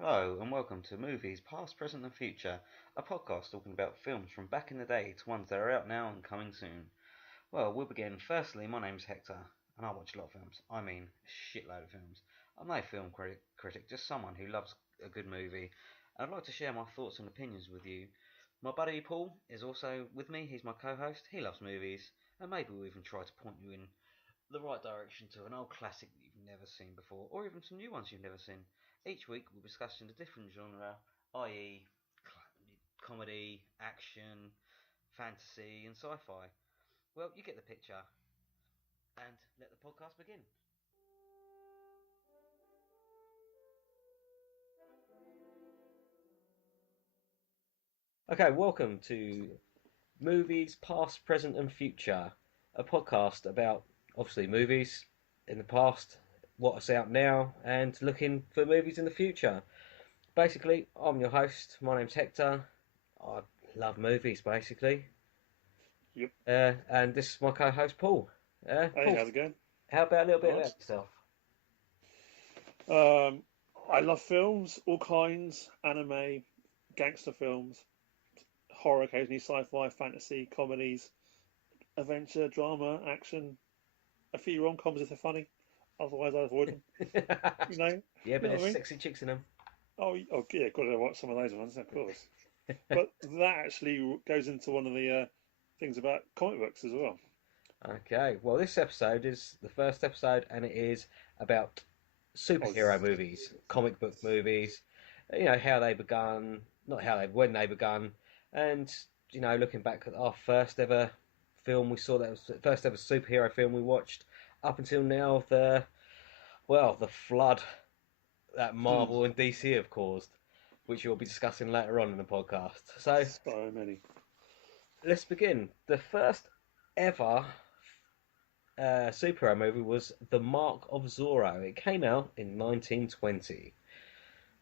Hello and welcome to Movies Past, Present and Future, a podcast talking about films from back in the day to ones that are out now and coming soon. Well, we'll begin. Firstly, my name's Hector and I watch a lot of films. I mean, a shitload of films. I'm no film critic, just someone who loves a good movie. And I'd like to share my thoughts and opinions with you. My buddy Paul is also with me. He's my co-host. He loves movies and maybe we'll even try to point you in the right direction to an old classic that you've never seen before, or even some new ones you've never seen. Each week we'll be discussing a different genre, i.e., comedy, action, fantasy, and sci fi. Well, you get the picture, and let the podcast begin. Okay, welcome to Movies Past, Present and Future, a podcast about obviously movies in the past, what's out now, and looking for movies in the future. Basically, I'm your host. My name's Hector. I love movies, basically. Yep. And this is my co-host, Paul. Hey, Paul, how's it going? how about a little bit Right. about yourself? Um, I love films, all kinds, anime, gangster films, horror occasionally, sci-fi, fantasy, comedies, adventure, drama, action, a few rom-coms if they're funny. Otherwise, I avoid them. You know, Yeah, but you know there's what I mean? sexy chicks in them. Oh, yeah, got to watch some of those ones, of course. But that actually goes into one of the things about comic books as well. Okay, well, this episode is the first episode, and it is about Oh, superhero movies, comic book movies. You know how they begun, not how they, when they begun, and looking back at our first ever film we saw, that was the first ever superhero film we watched, up until now, the flood that hmm, Marvel and DC have caused, which we'll be discussing later on in the podcast. So so many. let's begin. The first ever superhero movie was The Mark of Zorro. It came out in 1920.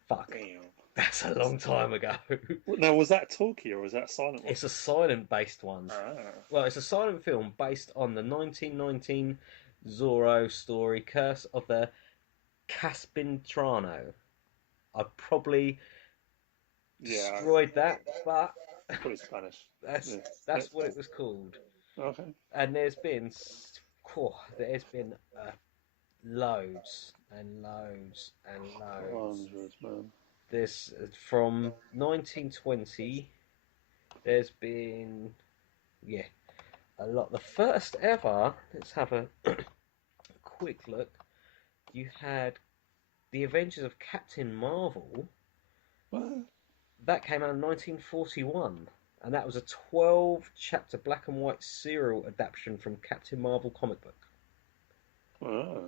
Fuck, Damn. that's a long time ago. Now, was that talkie or was that a silent one? It's a silent based one. Ah, Well, it's a silent film based on the 1919 Zorro story, Curse of the Caspintrano. I probably yeah, destroyed that, but probably Spanish. that's Yeah. that's what it was called. Okay. And there's been loads and loads and loads. Hundreds, man. There's from 1920. There's been yeah a lot. The first ever. Let's have a quick look. You had the Adventures of Captain Marvel. What? That came out in 1941, and that was a 12 chapter black and white serial adaptation from Captain Marvel comic book. Oh.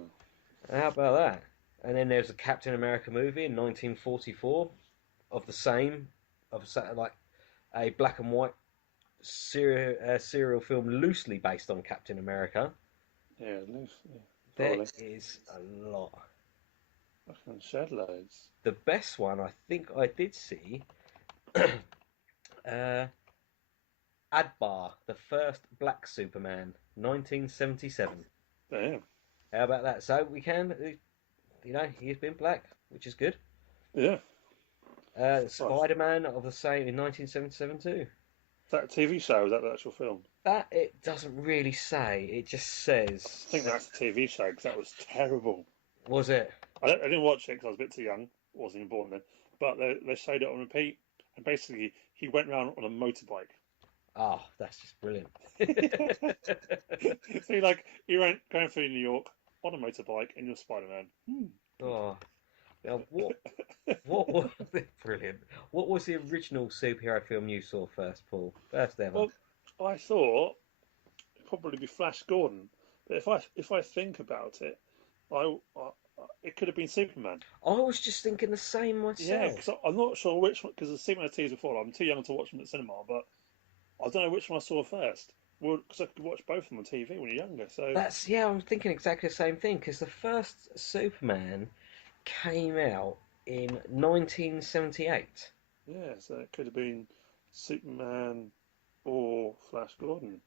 How about that? And then there's a Captain America movie in 1944 of the same, like a black and white serial film loosely based on Captain America. Yeah, loosely. There Probably. is a lot. I can shed loads. The best one I think I did see, uh, Adbar, the first Black Superman, 1977. Damn. How about that? So we can, he's been black, which is good. Yeah. Right. Is Spider-Man of the same in 1977 too. that a TV show? Is that the actual film? That it doesn't really say. It just I think says. that's a TV show because that was terrible. Was it? I didn't watch it because I was a bit too young. Wasn't even born then. But they showed it on repeat. And basically, he went around on a motorbike. Oh, that's just brilliant. So he went going through New York on a motorbike and you're Spider Man. Oh, now what was brilliant? What was the original superhero film you saw first, Paul? First ever. Well, I thought it'd probably be Flash Gordon, but if I think about it, I it could have been Superman. I was just thinking the same Yeah, myself. because I'm not sure which one. Because the Superman teas before, I'm too young to watch them at cinema, but I don't know which one I saw first. Well, because I could watch both of them on TV when you're younger. So I'm thinking exactly the same thing because the first Superman came out in 1978. yeah, so it could have been Superman or Flash Gordon.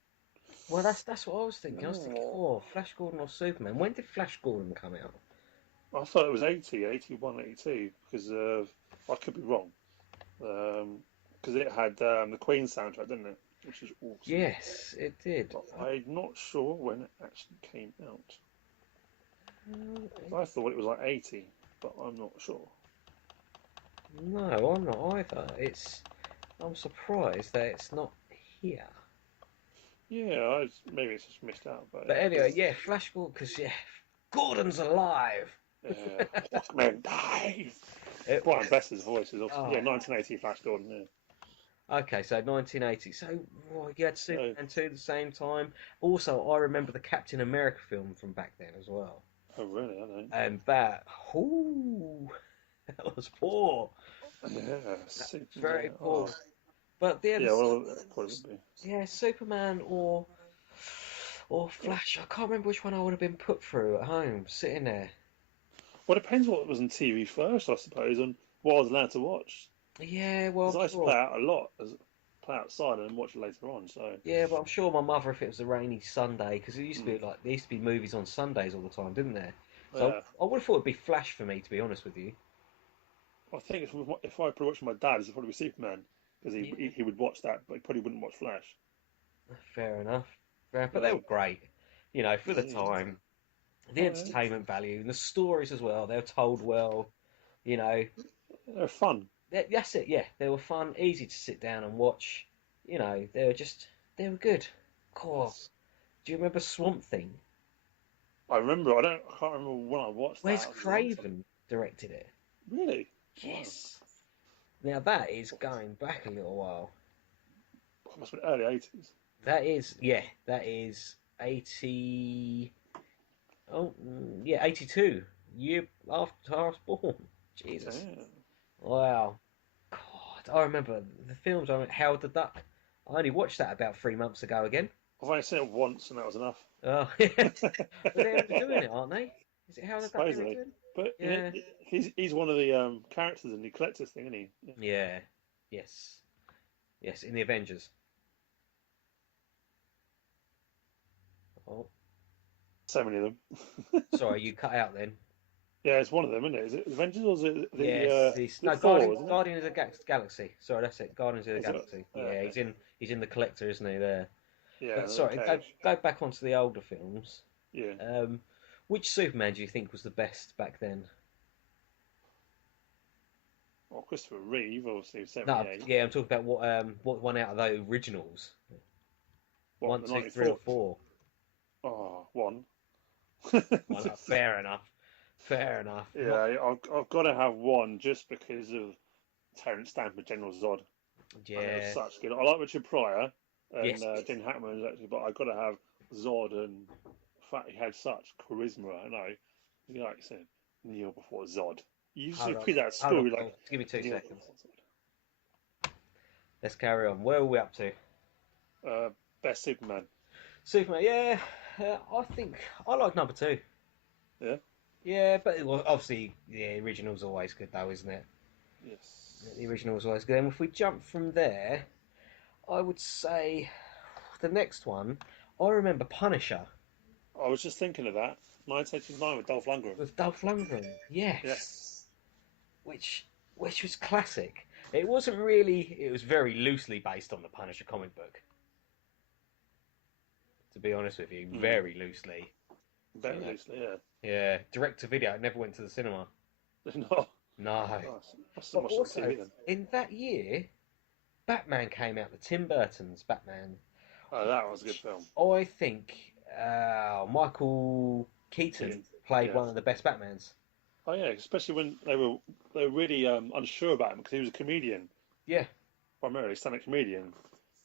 Well, that's what I was thinking. I was thinking, Oh, oh, Flash Gordon or Superman. When did Flash Gordon come out? I thought it was 80, 81, 82 because of I could be wrong. Because it had the Queen soundtrack, didn't it? Which is awesome. Yes, it did. But I'm not sure when it actually came out. Uh, 'Cause I thought it was like 80, but I'm not sure. no, I'm not either. I'm surprised that it's not here. Yeah, maybe it's just missed out, but But anyway, yeah, Flash Gordon, because yeah, Gordon's alive. yeah, Hawkman dive. It, Brian Besser's voice is awesome. oh, Yeah, 1980 Flash Gordon. Yeah. okay, so 1980. So you had So, Superman 2 at the same time. Also, I remember the Captain America film from back then as well. oh really? I don't. And that, ooh, that was poor. Yeah, That was very poor. Oh, But yeah, yeah. Well, that probably would be. yeah, Superman or Flash. I can't remember which one I would have been put through at home, sitting there. Well, it depends what was on TV first, I suppose, and what I was allowed to watch. Yeah, well, Because I'm I used to sure. play out a lot, play outside and watch it later on. So, Yeah, but I'm sure my mother, if it was a rainy Sunday, because it used to mm, be like there used to be movies on Sundays all the time, didn't there? So yeah. I would have thought it'd be Flash for me, to be honest with you. I think if I probably watched my dad, it'd probably be Superman because Yeah, he would watch that, but he probably wouldn't watch Flash. fair enough. Fair enough. But they Yeah. were great, for the Yeah. time, the Oh, yeah. entertainment value and the stories as well. They were told well, you know. They're fun. That's it. Yeah, they were fun, easy to sit down and watch. They were good. Cool. Yes. Do you remember Swamp Thing? I remember. I can't remember when I watched that. Wes It was a long time. Craven directed it. Really? Wow. Yes. Now that is going back a little while. That must have been early 80s. That is 80. Oh, yeah, 82. Year after I was born. Jesus. Damn. Wow. God, I remember the films. Howard the Duck. I only watched that about 3 months ago again. I've only seen it once, and that was enough. Oh, yeah. But they're redoing it, aren't they? Is it Howard the Duck they're Supposedly. redoing? But Yeah. he's one of the characters in the collector's thing, isn't he? Yeah. Yeah. Yes. Yes, in the Avengers. Oh, So many of them. sorry, you cut out then. Yeah, it's one of them, isn't it? Is it Avengers or is it Yes, the no, Thor, isn't it? Guardian of the Galaxy. Sorry, that's it. Guardians of the Is it? Galaxy. Yeah, Okay. he's in the Collector, isn't he? There. Yeah, But sorry, okay. go back onto the older films. Yeah. Which Superman do you think was the best back then? Well, Christopher Reeve, obviously, No, 78. yeah, I'm talking about what one out of those originals? What, One, the two, three, or 94? four? Oh, one. Well, no, fair enough. Fair enough. Yeah, I've got to have one just because of Terence Stamp and General Zod. And it was Yeah. such good. I like Richard Pryor and Yes. Gene Hackman, actually, but I've got to have Zod and the fact he had such charisma. I know. Like I said, Neil before Zod. You used to Hold on. read that Hold on. story Hold like on. Give me 2 Neil seconds. before Let's carry on. Where are we up to? Zod. Best Superman. Superman. Yeah. I think I like number two. Yeah. Yeah, but obviously the original's always good, though, isn't it? Yes. The original's always good. And if we jump from there, I would say the next one. I remember Punisher I was just thinking of that. 1989 with Dolph Lundgren. with Dolph Lundgren. Yes, Yes. which was classic. It wasn't really. It was very loosely based on the Punisher comic book. To be honest with you, Mm. very loosely. Very Yeah. loosely, yeah. Yeah, direct to video. It never went to the cinema. No. No. Oh, must But have watched it on also, TV then. in that year, Batman came out. The Tim Burton's Batman. Oh, that was a good film. I think Michael Keaton Keaton, played yeah. one of the best Batmans. Oh yeah, especially when they were really unsure about him because he was a comedian, Yeah, primarily stand-up comedian.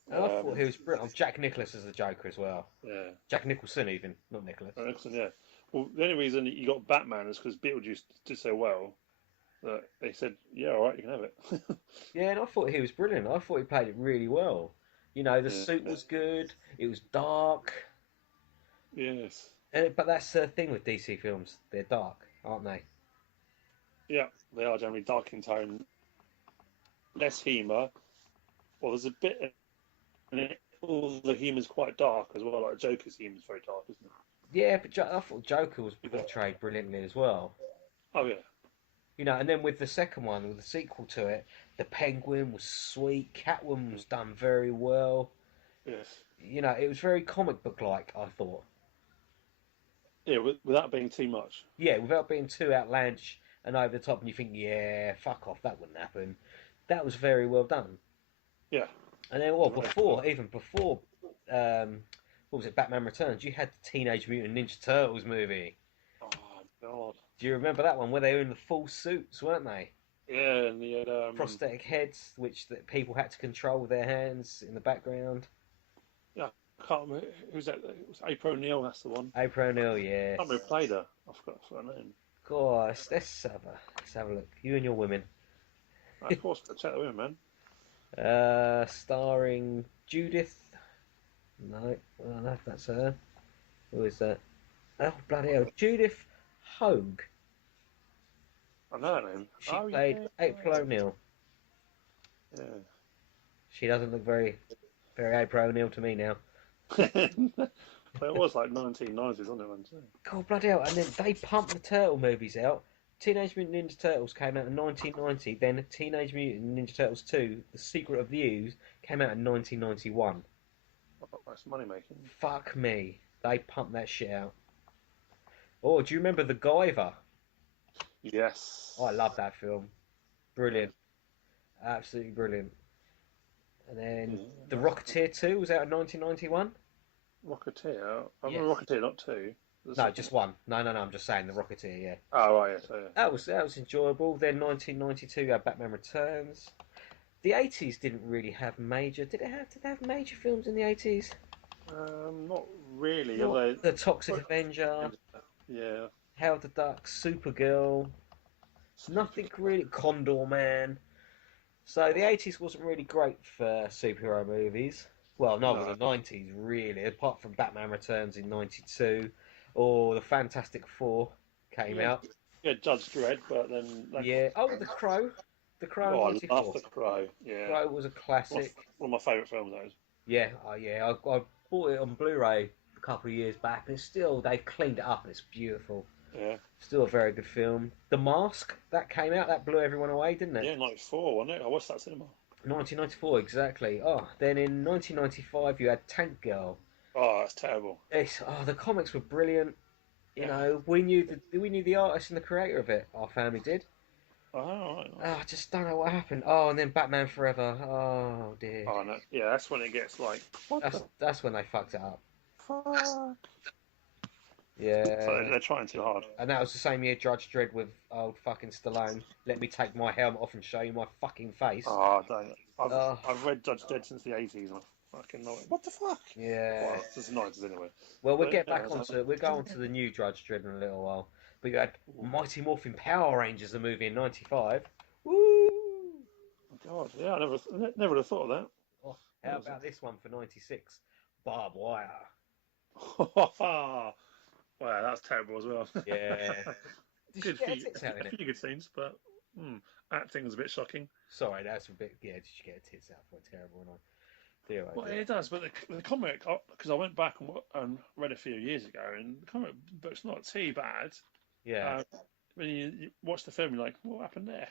and I thought he was brilliant. Jack Nicholson as the Joker as well. Yeah, Jack Nicholson even, not Nicholas. excellent. Yeah. Well, the only reason you got Batman is because Beetlejuice did so well that they said, "Yeah, all right, you can have it." Yeah, and I thought he was brilliant. I thought he played it really well. The Yeah. suit was good. It was dark. Yes. But that's the thing with DC films. They're dark, aren't they? Yeah, they are generally dark in tone, less humour. Well, there's a bit, and all the humour's quite dark as well. Like Joker's humour's very dark, isn't it? Yeah, but I thought Joker was portrayed brilliantly as well. Oh yeah. You know, and then with the second one, with the sequel to it, the Penguin was sweet, Catwoman was done very well. Yes. You know, it was very comic book like, I thought. Yeah, without being too much. Yeah, without being too outlandish and over the top, and you think, yeah, fuck off, that wouldn't happen. That was very well done. Yeah. And then, well, even before, um, what was it, Batman Returns, you had the Teenage Mutant Ninja Turtles movie. Oh God. Do you remember that one where they were in the full suits, weren't they? Yeah, and he had Prosthetic heads, which people had to control with their hands in the background. yeah, I can't remember who's that. It was April O'Neil. That's the one. April O'Neil, I can't yes. remember who played her. I forgot her name. Gosh, let's have a look. You and your women. Of course, got to check that with man. Starring Judith. No, I don't know if that's her. Who is that? Oh, bloody hell. Judith Hogue. I know that name. She Oh played yeah. April O'Neil. Yeah. She doesn't look very, very April O'Neil to me now. Well, it was like 1990s, wasn't it? Wasn't it? God, bloody hell. And then they pumped the Turtle movies out. Teenage Mutant Ninja Turtles came out in 1990. Then Teenage Mutant Ninja Turtles 2, The Secret of the Ooze, came out in 1991. Oh, that's money making. Fuck me. They pumped that shit out. Oh, do you remember The Guyver? Yes. Oh, I love that film. Brilliant. Absolutely brilliant. And then The Rocketeer 2 was out in 1991. Rocketeer. I Yes. remember Rocketeer, not two. The No, second just one. one. No, I'm just saying The Rocketeer, yeah. Oh, right, yes, yeah. That was enjoyable. Then 1992 you had Batman Returns. The 80s didn't really have major. Did they have major films in the 80s? Not really. Not Although, The Toxic Avenger, yeah. Howard the Duck, Supergirl. Nothing really. Condor Man. So the 80s wasn't really great for superhero movies. Well, neither No. the 90s really, apart from Batman Returns in 92 or the Fantastic Four came Yeah, out. yeah, Judge Dredd, but then Yeah. Oh, The Crow. The Crow in oh, I 94. love The Crow. Yeah, Crow was a classic. one of my favourite films. Those. Yeah, I bought it on Blu-ray a couple of years back, and it's still they've cleaned it up, and it's beautiful. Yeah, Still a very good film. The Mask that came out that blew everyone away, didn't it? yeah, 94, wasn't it? I watched that cinema. 1994, exactly. Oh, then in 1995 you had Tank Girl. Oh, that's terrible. The comics were brilliant. You Yeah. know, we knew the artist and the creator of it. Our family did. Oh, right. I just don't know what happened. Oh, and then Batman Forever. Oh dear. Oh, no. Yeah, that's when it gets like, what That's when they fucked it up. the fuck? Yeah. So they're trying too hard. And that was the same year Judge Dredd with old fucking Stallone. Let me take my helmet off and show you my fucking face. Oh, don't. Oh. I've read Judge Dredd since the 80s. And I fucking know it. What the fuck? Yeah. Well, since the 90s anyway. Well, we'll But, get yeah, back onto we'll go on to the new Judge Dredd in a little while. But you had Mighty Morphin Power Rangers, the movie in '95. Woo! Oh, God, yeah, I never would have thought of Oh, how about this one for '96? Barbed Wire. that. Wow, that's terrible as well. Yeah. Did you Good get a few, tits out in a it? few good scenes, but acting was a bit shocking. Sorry, that's a bit. Yeah, did you get a tits out for a terrible one? Dear, oh Well, dear. it does, but the comic, because I went back and read a few years ago, and the comic book's not too bad. Yeah. When you watch the film, you're like, what happened there?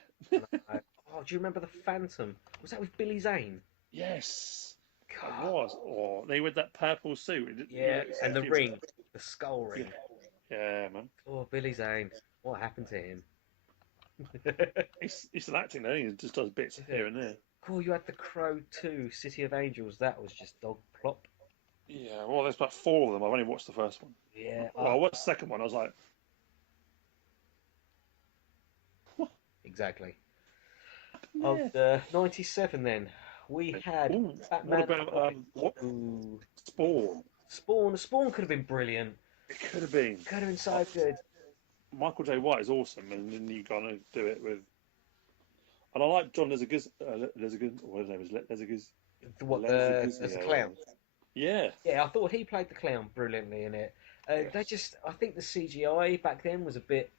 Oh, do you remember the Phantom? Was that with Billy Zane? Yes, it God. was. Or they with that purple suit. Yeah, and the ring, the skull ring. Yeah, man. Oh, Billy Zane. What happened to him? He's still acting though. He just does bits here and there. Cool, you had The Crow 2, City of Angels. That was just dog plop. Yeah, well, there's about four of them. I've only watched the first one. Yeah. Well, I watched the second one. I was like, Exactly. yeah. Of the 97 then, we had Ooh, Batman. what about Ooh, Spawn? Spawn. Spawn could have been brilliant. It could have been. Could have been so good. Michael J. White is awesome, and then you gonna do it with. And I like John Lezagus. What his name is? Lezagus. What, as a clown? Yeah. Yeah, I thought he played the clown brilliantly in it. They just, I think the CGI back then was a bit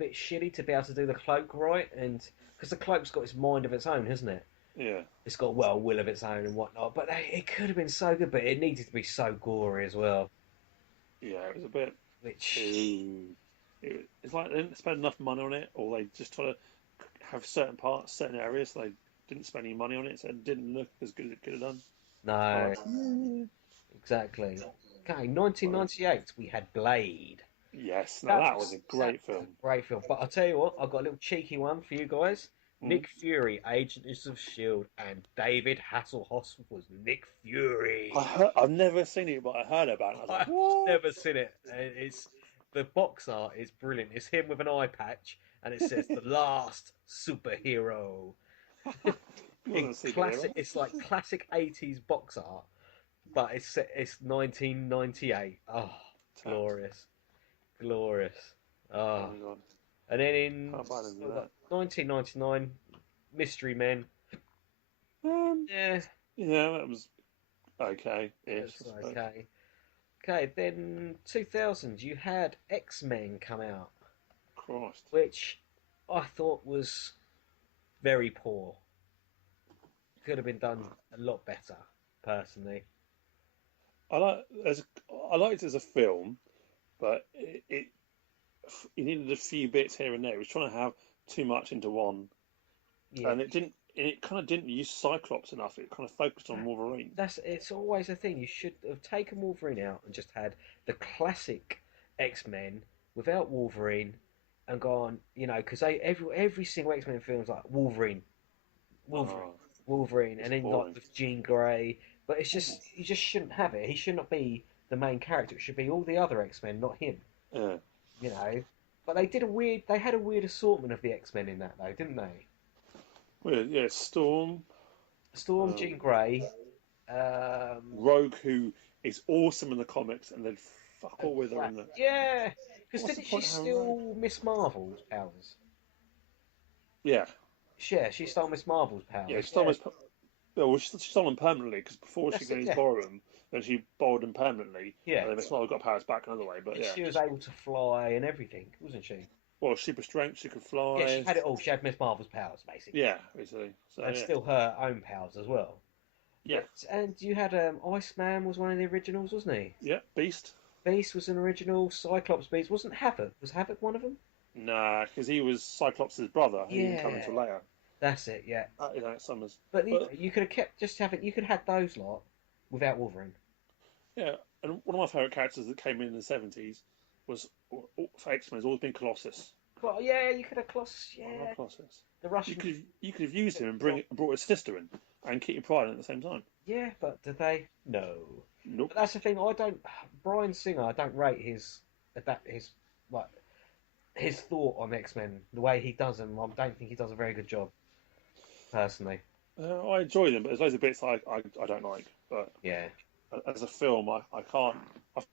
shitty to be able to do the cloak right, and because the cloak's got its mind of its own, hasn't it? Yeah. It's got will of its own and whatnot. But it could have been so good, but it needed to be so gory as well. Yeah, it was a bit. Which It's like they didn't spend enough money on it, or they just try to have certain parts, certain areas. They didn't spend any money on it, so it didn't look as good as it could have done. No, Like, exactly. Okay, 1998, we had Blade. yes, now that was a That great was film. a great film. But I'll tell you what, I've got a little cheeky one for you guys. Mm. Nick Fury, Agents of S.H.I.E.L.D., and David Hasselhoff was Nick Fury. I've never seen it, but I heard about it. I was like, I've what? never seen it. It's the box art is brilliant. It's him with an eye patch, and it says "The Last Superhero." Wasn't a superhero. It's like classic '80s box art, but it's 1998. Oh, glorious, glorious. Oh Oh, my god. and then in Can't buy them with what was that. that, 1999, Mystery Men. Yeah, Yeah, that was okay. it's okay. Okay, then 2000, you had X-Men come out, Christ. which I thought was very poor. Could have been done a lot better, personally. I like as I liked it as a film, but it needed a few bits here and there. It was trying to have too much into one, Yeah, and it didn't. It kind of didn't use Cyclops enough. It kind of focused on Wolverine. it's always a thing. You should have taken Wolverine out and just had the classic X-Men without Wolverine and gone, because every single X-Men film is like Wolverine, Wolverine, Oh, Wolverine, it's and then boring. like with Jean Grey. But it's just you just shouldn't have it. He should not be the main character. It should be all the other X-Men, not him. Yeah. You know. But they had a weird assortment of the X-Men in that though, didn't they? Well, yeah, Storm, Storm, Jean Grey, um, Rogue, who is awesome in the comics, and then fuck all with her in the. yeah, because What's the didn't she point of having Rogue? steal Miss Marvel's powers? Yeah, Yeah, she stole Miss Marvel's powers. yeah. Well, she stole them permanently because before she That's could it, yeah. borrow them, then she borrowed them permanently. Yeah. And then Miss Marvel got powers back another way, but And yeah. she was able to fly and everything, wasn't she? Well, super strength, she could fly. Yeah, she had it all. She had Miss Marvel's powers, basically. Yeah, basically. So And yeah. still her own powers as well. Yeah. And you had Iceman was one of the originals, wasn't he? Yeah, Beast. Beast was an original. Cyclops Beast wasn't Havoc. Was Havoc one of them? Nah, because he was Cyclops' brother. He didn't come Yeah. until later. That's it. Yeah. Summers. But you could have kept just having. You could have had those lot without Wolverine. Yeah, and one of my favourite characters that came in the 70s was for X-Men has always been Colossus. Well, yeah, you could have Colossus. I Yeah, love Colossus. the Russian. You could have used him and brought his sister in and Kitty Pryde in at the same time. Yeah, but did they? No. Nope. But that's the thing. I don't. Bryan Singer. I don't rate his his thought on X-Men, the way he does them. I don't think he does a very good job, personally. I enjoy them, but there's loads of bits I don't like. But Yeah. as a film, I can't. I've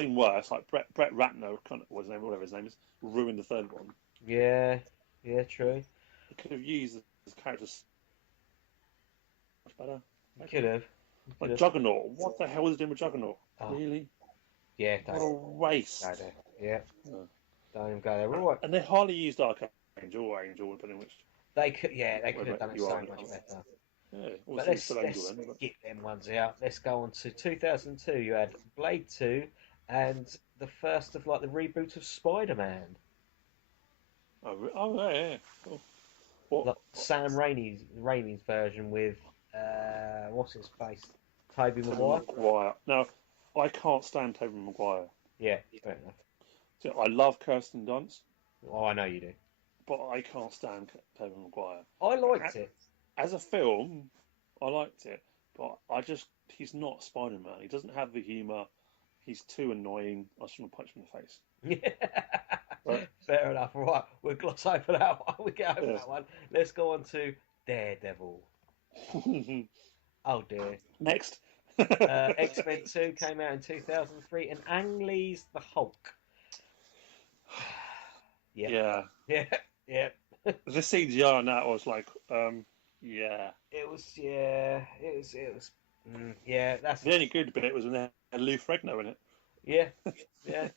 seen worse. Like Brett Ratner, whatever his name is, ruined the third one. Yeah. Yeah. True. He could have used his characters much better. You could have. Like Juggernaut. What the hell was he doing with Juggernaut? Oh. Really? Yeah. What Don't a waste. go there. Yeah. No. Don't even go there. Right. And they hardly used Archangel or Angel, depending on which. They could. Yeah. They could have done it You so are much now. better. Yeah, But also let's still Angel then. But... skip them ones out. Let's go on to 2002. You had Blade 2 and the first of the reboot of Spider-Man. Oh yeah. Cool. What? Like Sam Raimi's version with what's his face? Tobey Maguire. Maguire. Now, I can't stand Tobey Maguire. Yeah, fair enough. So I love Kirsten Dunst, Oh, I know you do. but I can't stand Tobey Maguire. I liked it. As a film, I liked it, but he's not Spider-Man. He doesn't have the humour. He's too annoying. I just want to punch him in the face. Right. Fair enough. Right, we'll gloss over that one. We get over Yeah. that one. Let's go on to Daredevil. Oh dear. Next. X-Men 2 came out in 2003, and Ang Lee's The Hulk. Yeah. Yeah, yeah. The CGI on that was like, yeah. It was, yeah, it was. Yeah, that's The only good bit was when they had Lou Ferrigno in it. yeah, yeah.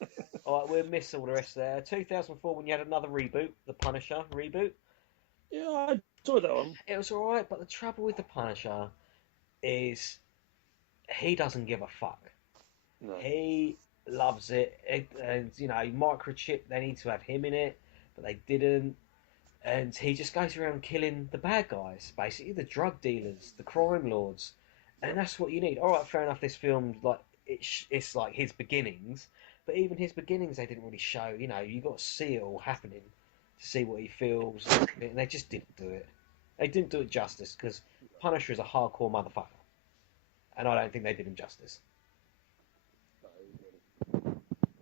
All right, we'll miss all the rest there. 2004, when you had another reboot, The Punisher reboot. Yeah, I enjoyed that one. It was all right, but the trouble with The Punisher is he doesn't give a fuck. No. He loves it, and microchip. They need to have him in it, but they didn't. and he just goes around killing the bad guys, basically the drug dealers, the crime lords, and that's what you need. All right, fair enough. This film, like, it's like his beginnings, but even his beginnings, they didn't really show. You know, you got to see it all happening to see what he feels, and they just didn't do it. They didn't do it justice because Punisher is a hardcore motherfucker, and I don't think they did him justice.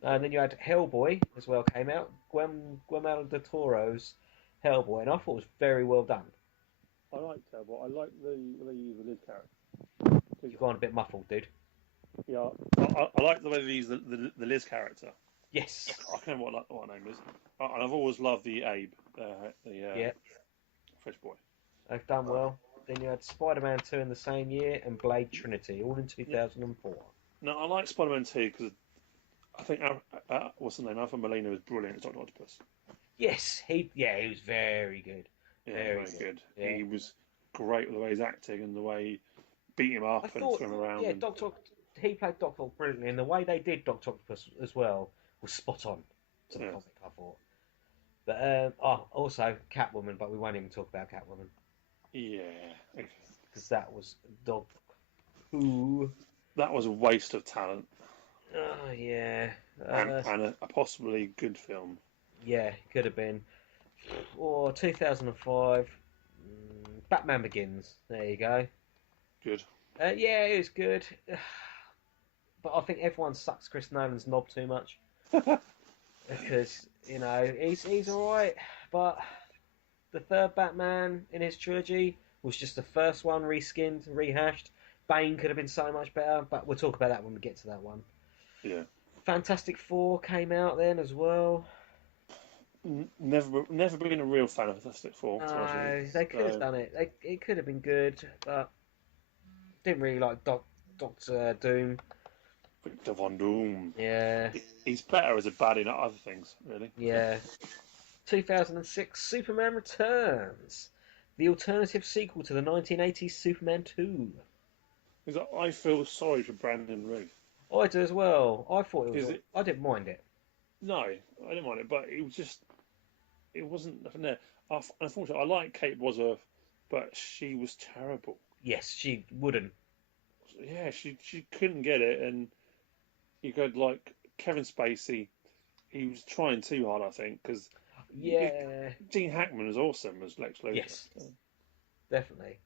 And then you had Hellboy as well came out, Guillermo del Toro's Hellboy, and I thought it was very well done. I like Hellboy. I like the Liz character. You've gone a bit muffled, dude. Yeah, I like the way they use the Liz character. Yes. I can't remember what her name is. And I've always loved the Abe, Yeah. Fish Boy. They've done well. Then you had Spider-Man 2 in the same year and Blade Trinity, all in 2004. No, I like Spider-Man 2 because I think what's the name? Alfred Molina was brilliant as Dr. Octopus. Yes, he was very good. Yeah, Very very good. good. Yeah. He was great with the way he's acting and the way he beat him up and threw him around. Yeah, he played Doctor brilliantly, and the way they did Doctor Octopus as well was spot on to the comic, I thought. But also Catwoman, but we won't even talk about Catwoman. Yeah, because that was dog poo. That was a waste of talent. Oh yeah, and a possibly good film. Yeah, could have been. Or 2005, Batman Begins. There you go. Good. Yeah, it was good. But I think everyone sucks Chris Nolan's knob too much. Because, you know, he's alright, but the third Batman in his trilogy was just the first one reskinned and rehashed. Bane could have been so much better, but we'll talk about that when we get to that one. Yeah. Fantastic Four came out then as well. Never been a real fan of Fantastic Four. No, they could have done it. It could have been good, but didn't really like Doctor Doom. Victor Von Doom. Yeah. He's better as a baddie, not other things, really. Yeah. 2006, Superman Returns. The alternative sequel to the 1980s Superman 2. I feel sorry for Brandon Routh. I do as well. I thought it was... I didn't mind it. No, I didn't mind it, but it was just... It wasn't nothing there. Unfortunately, I like Kate Bosworth, but she was terrible. Yes, she wouldn't. Yeah, she couldn't get it, and you go like Kevin Spacey, he was trying too hard, I think, because Gene Hackman was awesome as Lex Luthor. Yes, definitely.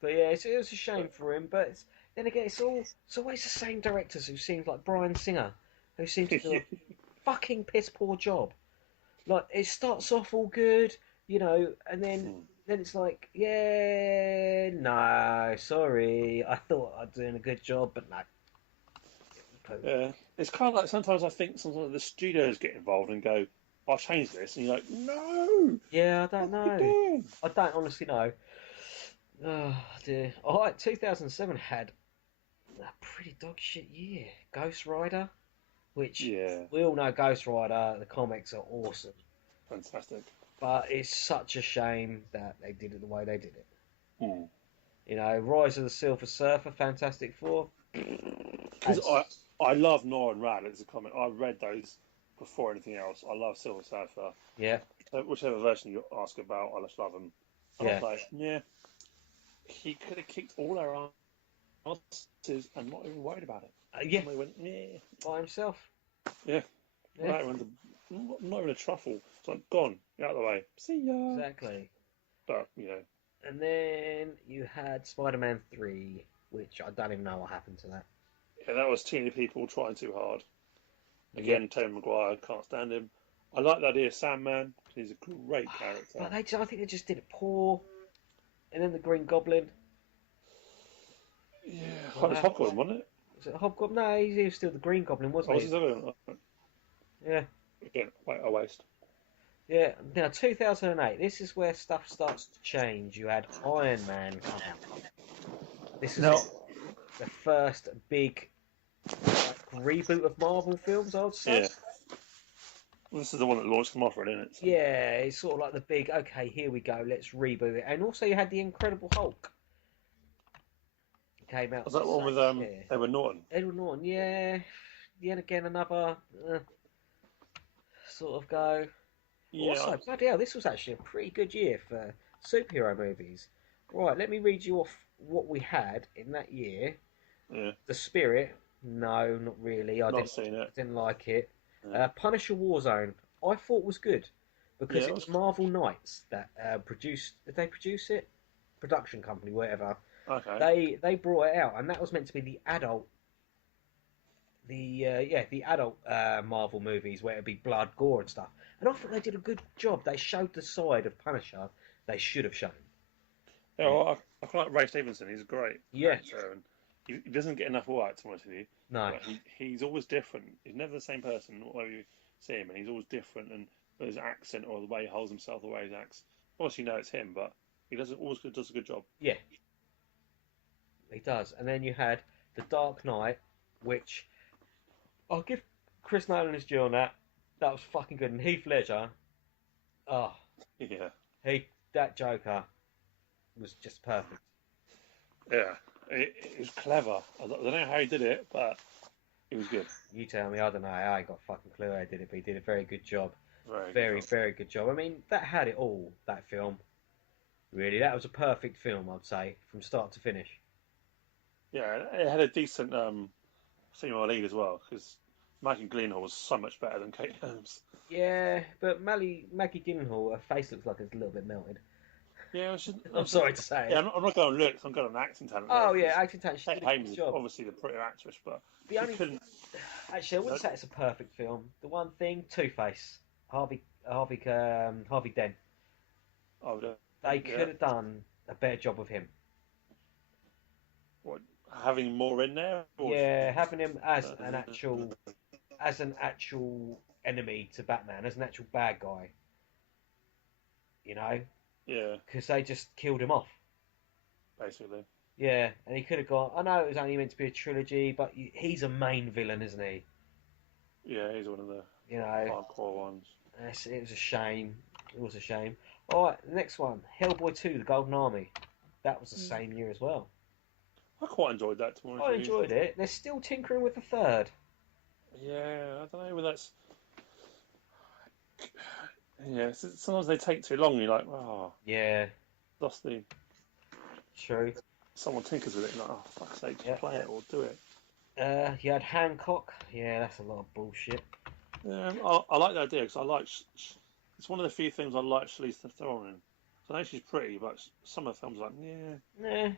But yeah, it was a shame for him. But then again, it's always the same directors who seem like Bryan Singer, who seem to do a fucking piss poor job. Like it starts off all good, you know, and then it's like, yeah, no, sorry, I thought I'd doing a good job, but no. Yeah, it's kind of like sometimes I think sometimes the studios get involved and go, I'll change this, and you're like, no. Yeah, I don't know. I don't honestly know. Oh dear. All right, 2007 had a pretty dog shit year. Ghost Rider, which we all know Ghost Rider. The comics are awesome. Fantastic. But it's such a shame that they did it the way they did it. Mm. You know, Rise of the Silver Surfer, Fantastic Four. Because I love Nora and Rad as a comic. I read those before anything else. I love Silver Surfer. Yeah. Whichever version you ask about, I just love them. And I was like, he could have kicked all our asses and not even worried about it. Yeah. And they went, by himself. Yeah. Right, not even a truffle. It's like, gone, out of the way. See ya. Exactly. But, you know. And then you had Spider-Man 3, which I don't even know what happened to that. Yeah, that was teeny people trying too hard. Again, Tobey Maguire, can't stand him. I like the idea of Sandman. He's a great character. But I think they just did it poor. And then the Green Goblin. Yeah, it was Hobgoblin, wasn't it? Was it Hobgoblin? No, he was still the Green Goblin, wasn't he? Yeah. Again, a waste. Yeah, now 2008, this is where stuff starts to change. You had Iron Man come out. This is the first big reboot of Marvel films, I would say. Yeah. This is the one that launched them off, isn't it? So. Yeah, it's sort of like the big, okay, here we go, let's reboot it. And also you had the Incredible Hulk. It came out. Was that one with Edward Norton? Edward Norton, yeah. Yet again, another sort of go. Yeah, Also, bloody hell, this was actually a pretty good year for superhero movies. Right, let me read you off what we had in that year. yeah, The Spirit, no, not really. not seen it. I didn't like it. Yeah, Punisher Warzone, I thought was good because yeah, it was Marvel Knights that produced. Did they produce it? Production company, whatever. okay. They brought it out, and that was meant to be the adult. The adult Marvel movies where it'd be blood, gore, and stuff. And I thought they did a good job. They showed the side of Punisher they should have shown. Yeah, well, I quite like Ray Stevenson. He's a great Yeah. actor, and he doesn't get enough work, to be honest with you. No. But he's always different. He's never the same person, whatever you see him, and he's always different. And his accent or the way he holds himself, the way he acts. Obviously, you know it's him, but he does a good job. Yeah, he does. And then you had The Dark Knight, which I'll give Chris Nolan his due on that. That was fucking good. And Heath Ledger, oh, Yeah, that Joker was just perfect. yeah. It was clever. I don't know how he did it, but it was good. You tell me, I don't know. I ain't got a fucking clue how he did it, but he did a very good job. Very good. Very good job. I mean, that had it all, that film. Really, that was a perfect film, I'd say, from start to finish. Yeah, it had a decent female lead as well, because Maggie Gyllenhaal was so much better than Kate Holmes. Yeah, but Maggie Gyllenhaal, her face looks like it's a little bit melted. Yeah, I'm sorry to say. Yeah, I'm not going on looks. I'm going on acting talent. Oh there, yeah, acting talent. She Kate did a Holmes good is job. obviously the prettier actress, but The only couldn't. actually, I wouldn't say it's a perfect film. The one thing, Two-Face, Harvey Dent. Oh, They could have done a better job of him. what, having more in there? Or, Yeah, having him as an actual enemy to Batman, as an actual bad guy. You know, Yeah, because they just killed him off. basically. Yeah, and he could have gone. I know it was only meant to be a trilogy, but he's a main villain, isn't he? Yeah, he's one of the You know, hardcore ones. it was a shame. It was a shame. All right, the next one, Hellboy 2: The Golden Army. That was the same year as well. I quite enjoyed that. To be honest I with you. enjoyed it. They're still tinkering with the third. Yeah, I don't know, but that's. Yeah, sometimes they take too long. You're like, oh, Yeah, lost the. true. Someone tinkers with it. You're like, oh, fuck's sake, just Yeah. play it or do it. You had Hancock. Yeah, that's a lot of bullshit. Yeah, I like the idea because I like. It's one of the few things I like Charlize Theron in. So I know she's pretty, but some of the films, like, yeah, Nah,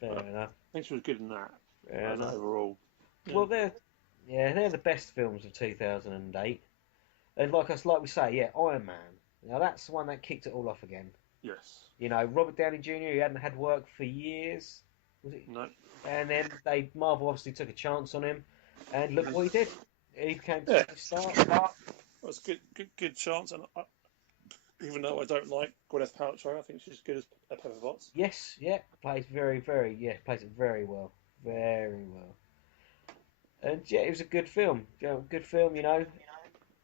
fair enough. I think she was good in that. Fair As enough. overall. Yeah. Well, they're the best films of 2008. And like we say, yeah, Iron Man. Now that's the one that kicked it all off again. Yes. You know, Robert Downey Jr. He hadn't had work for years, was it? No. And then Marvel obviously took a chance on him, and look what he did. He became Yeah. Tony Stark. It was a good chance, and even though I don't like Gwyneth Paltrow, I think she's good as Pepper Potts. Yes, yeah, plays plays it very well, very well. And yeah, it was a good film. Yeah, good film, you know.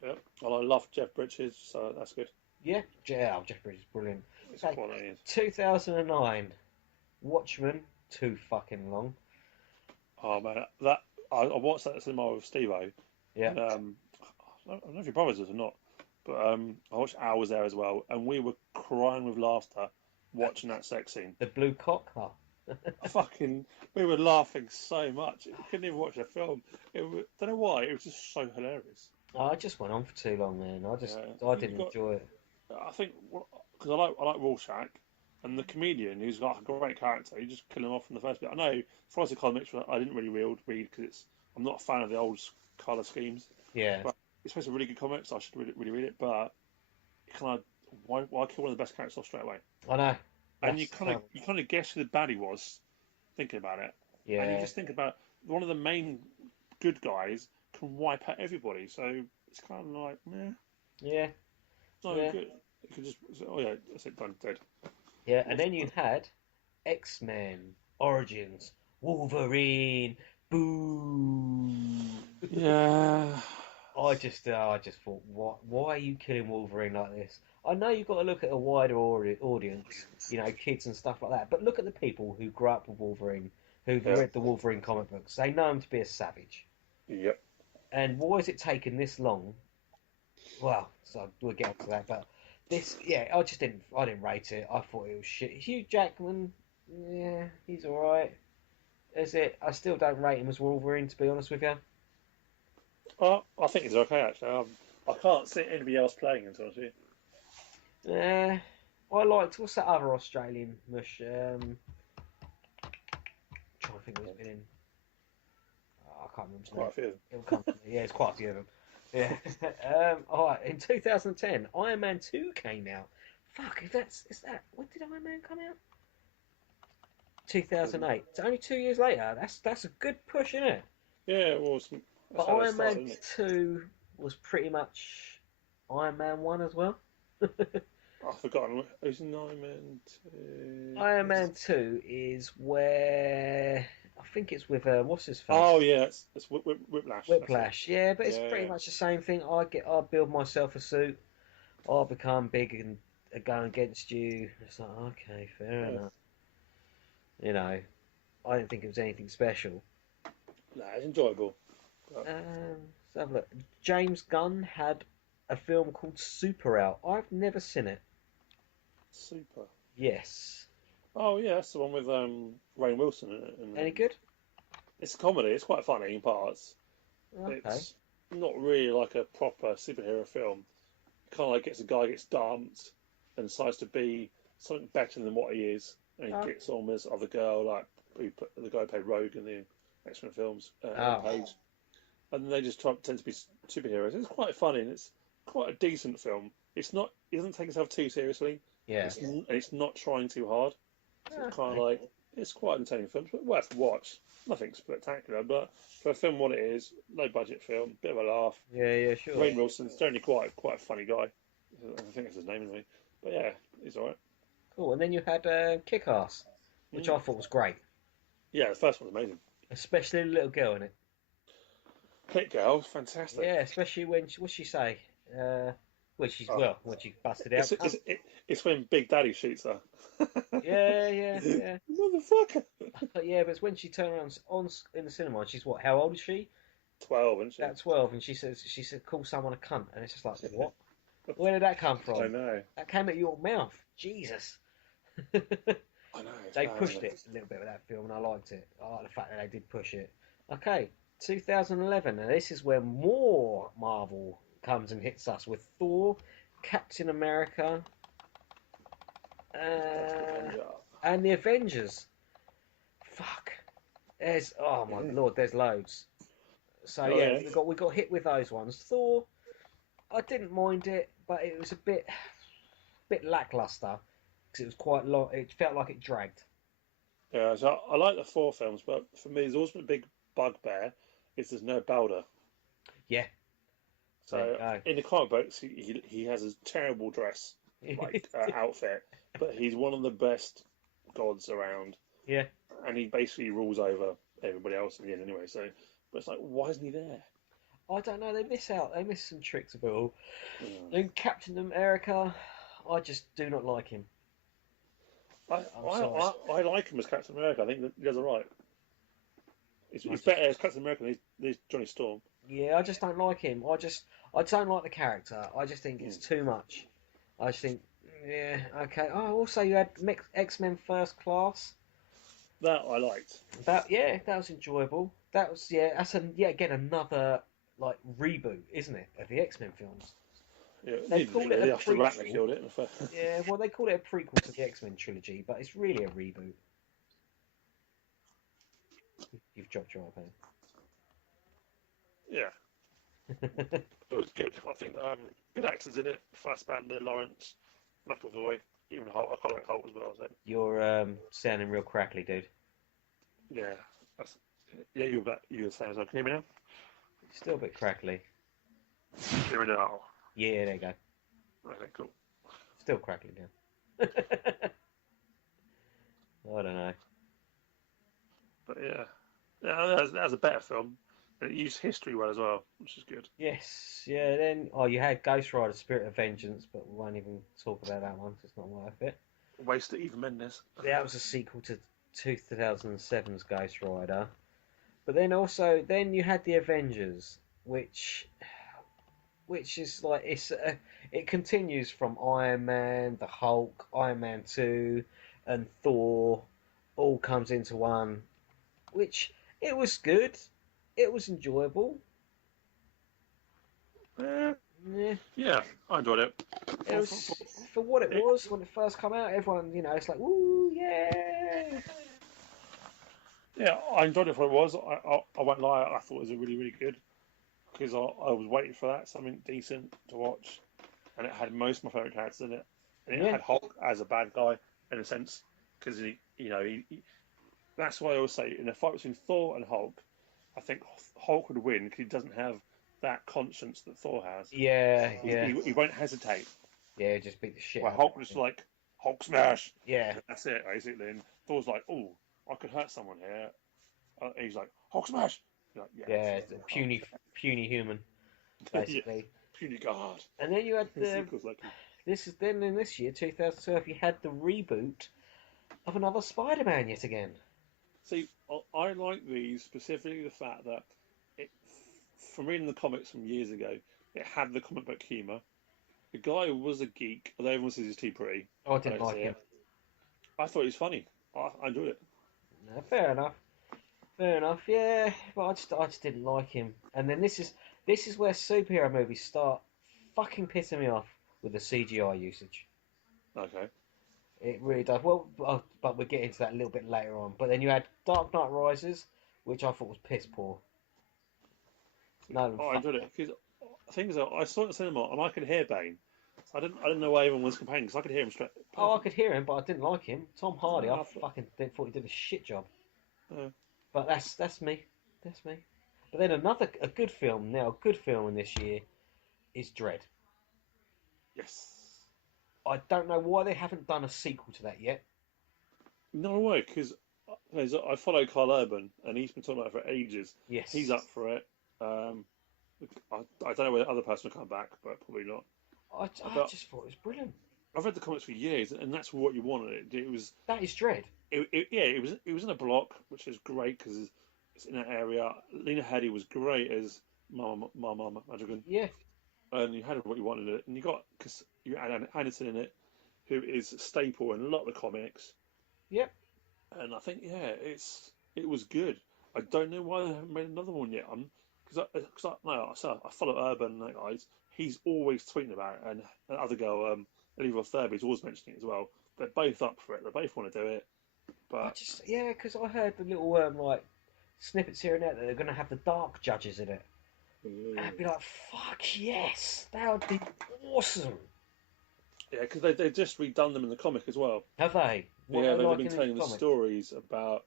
Yeah. And I love Jeff Bridges, so that's good. Yeah, Jeff Bridges is brilliant. It's Okay. quality. 2009, Watchmen, too fucking long. Oh man, I watched that cinema with Steve-O. Yeah. And, I don't know if your brothers was or not, but I watched Hours there as well, and we were crying with laughter watching that sex scene. The Blue Cock. Oh. We were laughing so much. We couldn't even watch the film. Don't know why. It was just so hilarious. I just went on for too long, man. I Yeah. didn't enjoy it. I think because I like Rorschach, and the comedian who's got a great character. You just kill him off in the first bit. I know Forrest the comics I didn't really read because I'm not a fan of the old colour schemes. Yeah. But it's supposed to be really good comics. So I should really read it. But kind of why kill one of the best characters off straight away? I know. And you kind of guess who the baddie was, thinking about it. Yeah. And you just think about one of the main good guys can wipe out everybody. So it's kind of like, Yeah. it's not Yeah. good. You could just, oh yeah, that's it, done, dead. Yeah. And then you had X-Men Origins, Wolverine, boo. Yeah. I just thought, why are you killing Wolverine like this? I know you've got to look at a wider audience, you know, kids and stuff like that. But look at the people who grew up with Wolverine, who've read the Wolverine comic books. They know him to be a savage. Yep. And why has it taken this long Well, so we'll get onto that. But this, yeah, I didn't rate it. I thought it was shit. Hugh Jackman, yeah, he's all right. Is it? I still don't rate him as Wolverine, to be honest with you. I think he's okay actually. I can't see anybody else playing him, to be honest with Yeah, I liked what's that other Australian mush? Trying to think what he's been in. Oh, I can't remember his you. Quite name. a few of them. It'll come to me. Yeah, it's quite a few of them. Yeah. All right. In 2010, Iron Man 2 came out. Fuck, if that's is that when did Iron Man come out? 2008. It's only 2 years later. That's a good push, isn't it? Yeah, well, that's But how they Iron started, Man isn't it? 2 was pretty much Iron Man 1 as well. I've forgotten who's in Iron Man 2. Iron Man 2 is where I think it's with what's his face? Oh yeah, it's Whiplash. That's it. Whiplash. Yeah, but it's Yeah, pretty yeah. much the same thing. I build myself a suit. I'll become big and go against you. It's like okay, fair Yeah. enough. You know, I didn't think it was anything special. Nah, it's enjoyable. Let's have a look. James Gunn had a film called Super out. I've never seen it. Super. Yes. Oh yeah, that's the one with Rainn Wilson in it. And, Any good? it's a comedy. It's quite funny in parts. Okay. It's not really like a proper superhero film. Kind of like a guy gets dumped and decides to be something better than what he is, and he Oh. gets on with this other girl, like the guy who played Rogue in the X-Men films, Oh. Ellen Page, and they just tend to be superheroes. It's quite funny, and it's quite a decent film. It's not. It doesn't take itself too seriously. Yeah. It's not trying too hard. So it's kind of like it's quite an entertaining film, but worth a watch. Nothing spectacular, but for a film what it is, low budget film, bit of a laugh. Yeah, sure. Rainn Wilson's generally quite a funny guy. I think that's his name anyway. But yeah, he's alright. Cool. And then you had Kick-Ass, which I thought was great, Yeah, the first one's amazing. especially the little girl in it. Hit Girl, fantastic. Yeah, especially when what's she say? When she's when she busted out. It's when Big Daddy shoots her. Yeah. Motherfucker. But yeah, but it's when she turned around in the cinema. And she's what? How old is she? 12, isn't she? At 12, and she said, call someone a cunt, and it's just like, what? Where did that come I from? know. That came at your mouth. Jesus. I know. They pushed it a little bit with that film, and I liked it. I like the fact that they did push it. Okay, 2011, and this is where more Marvel comes and hits us with Thor, Captain America, and the Avengers. Fuck. There's oh my lord, there's loads. So yeah, we got hit with those ones. Thor, I didn't mind it, but it was a bit lackluster because it was quite long. It felt like it dragged. Yeah, so I like the 4 films, but for me, there's always been a big bugbear is there's no Balder. Yeah. So in the comic books, he has a terrible dress outfit, but he's one of the best gods around. Yeah. And he basically rules over everybody else in the end anyway. So, but it's like, why isn't he there? I don't know. They miss out. They miss some tricks of it all. And Captain America, I just do not like him. I like him as Captain America. I think that he does all right. He's better as Captain America than he's Johnny Storm. Yeah, I just don't like him. I don't like the character. I just think it's too much. I just think, yeah, okay. Oh, also you had X-Men First Class. That I liked. That was enjoyable. That was that's again another like reboot, isn't it, of the X-Men films? Yeah, they call it a after Ratner prequel. killed it. Yeah, well, they call it a prequel to the X-Men trilogy, but it's really a reboot. You've dropped your iPad. Yeah. It was good. I think good actors in it. Fassbender, Lawrence, McAvoy, even Holt. I quite like Holt as well. So. You're sounding real crackly, dude. Yeah. You were saying so. Can you hear me now? Still a bit crackly. Hear me now. Yeah, there you go. Okay, cool. Still crackly now. I don't know. But yeah, that was a better film. And it used history well as well, which is good. Yes, yeah. Then you had Ghost Rider: Spirit of Vengeance, but we won't even talk about that one. 'Cause it's not worth it. Waste of Eva Mendes. That was a sequel to 2007's Ghost Rider. But then you had the Avengers, which which is like it continues from Iron Man, the Hulk, Iron Man 2, and Thor, all comes into one, which it was good, it was enjoyable. Yeah, Yeah, yeah, I enjoyed it. it was for what it was when it first came out. Everyone, it's like, woo, yeah. Yeah, I enjoyed it for what it was. I won't lie, I thought it was really, really good because I was waiting for that, something decent to watch, and it had most of my favourite characters in it. And it Yeah, had Hulk as a bad guy in a sense because that's why I always say in a fight between Thor and Hulk, I think Hulk would win because he doesn't have that conscience that Thor has. yeah, He, yeah, he, he won't hesitate. yeah. Just beat the shit Where out of Hulk was just everything. like Hulk smash. Yeah, That's it basically. And Thor's like, oh, I could hurt someone here. He's like Hulk smash. He's like, yeah, yeah. that's It's a it. puny human, Yeah, basically. puny god. And then you had The the sequel's like, this is then in this year 2012 you had the reboot of another Spider-Man yet again. see, I like these specifically the fact that it, from reading the comics from years ago, it had the comic book humour. The guy was a geek, although everyone says he's too pretty. Oh, I I didn't don't like see him. it. I thought he was funny. I enjoyed it. No, fair enough. Fair enough. Yeah, but I just didn't like him. And then this is where superhero movies start fucking pissing me off with the CGI usage. Okay. It really does. Well, but we'll get into that a little bit later on. But then you had Dark Knight Rises, which I thought was piss poor. No, I fuck enjoyed it that. because things I saw it in the cinema and I could hear Bane. So I didn't know why everyone was complaining because I could hear him straight. Oh, I Perfect. could hear him, but I didn't like him. Tom Hardy, No, I I thought, fucking thought he did a shit job. uh, But that's me. That's me. But then a good film now, a good film in this year is Dread. yes. I don't know why they haven't done a sequel to that yet. No way, because I follow Carl Urban and he's been talking about it for ages. He's Yes. up for it. Um, I don't know whether the other person will come back, but probably not. I But just thought it was brilliant. I've read the comics for years, and that's what you wanted. It was That is Dread. yeah, it was in a block, which is great because it's in that area. Lena Headey was great as Mama Madrigan, Yeah. and you had what you wanted in it, and you got because you had Anderson in it, who is a staple in a lot of the comics, Yep. and I think yeah, it was good. I don't know why they haven't made another one yet. I follow Urban and that guys. He's always tweeting about it, and the other girl, Olivia Thirlby, is always mentioning it as well. They're both up for it. They both want to do it, but Because I heard the little like snippets here and there that they're going to have the Dark Judges in it. And I'd be like, fuck yes, that would be awesome. yeah, because they've just redone them in the comic as well. Have they? What Yeah, are they they've like been in telling the comic? stories about.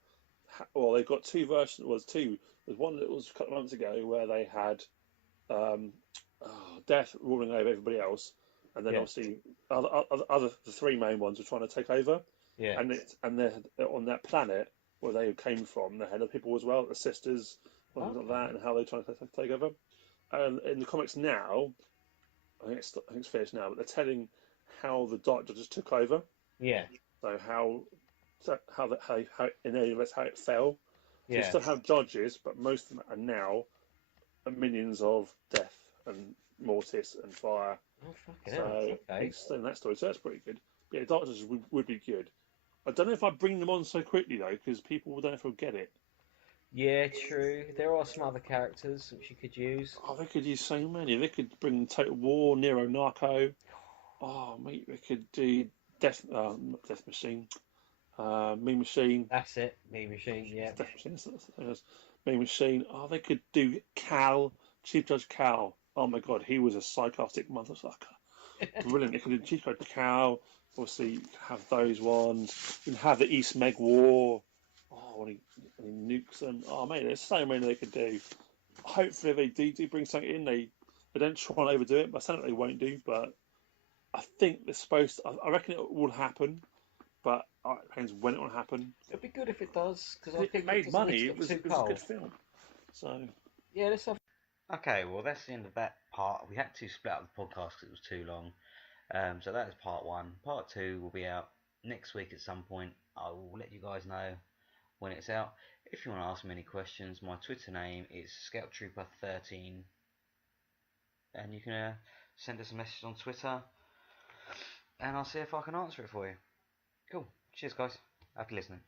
Well, they've got two versions. Well, there's two. There's one that was a couple of months ago where they had um, death ruling over everybody else, and then Yeah. obviously the three main ones were trying to take over, Yeah. and they're on that planet where they came from. They had other people as well, the sisters, and things like that, and how they trying to take over. And in the comics now, I think it's finished now, but they're telling how the Dark Judges took over. Yeah. So how in any of us how it fell. So you Yeah. still have judges, but most of them are now minions of death and mortis and fire. Oh, fucking hell. So Okay. he's telling that story. So that's pretty good. But yeah, Dark Judges would be good. I don't know if I bring them on so quickly though, because people don't know if they'll get it. Yeah, true. There are some other characters which you could use. Oh, they could use so many. They could bring Total War, Nero Narco. Oh, mate, they could do Death Machine, Mean Machine. That's it. Me Machine, yeah. Death Machine. Mean Machine. Oh, they could do Cal, Chief Judge Cal. Oh my God, he was a psychotic motherfucker. Brilliant. They could do Chief Judge Cal. Obviously, you can have those ones. You can have the East Meg War. Oh, when he nukes them. Oh, mate, there's so many they could do. Hopefully, if they do bring something in, they don't try and overdo it. But I think they won't do. But I think they're supposed to. I reckon it will happen. But it depends when it will happen. It'd be good if it does, because I It think made doesn't money. need to It get was too a cold. good film. So Yeah, let's have. Okay, well that's the end of that part. We had to split up the podcast because it was too long. So that is part one. Part two will be out next week at some point. I will let you guys know when it's out. If you want to ask me any questions, my Twitter name is ScoutTrooper13. and you can send us a message on Twitter, and I'll see if I can answer it for you. Cool. Cheers, guys. Happy listening.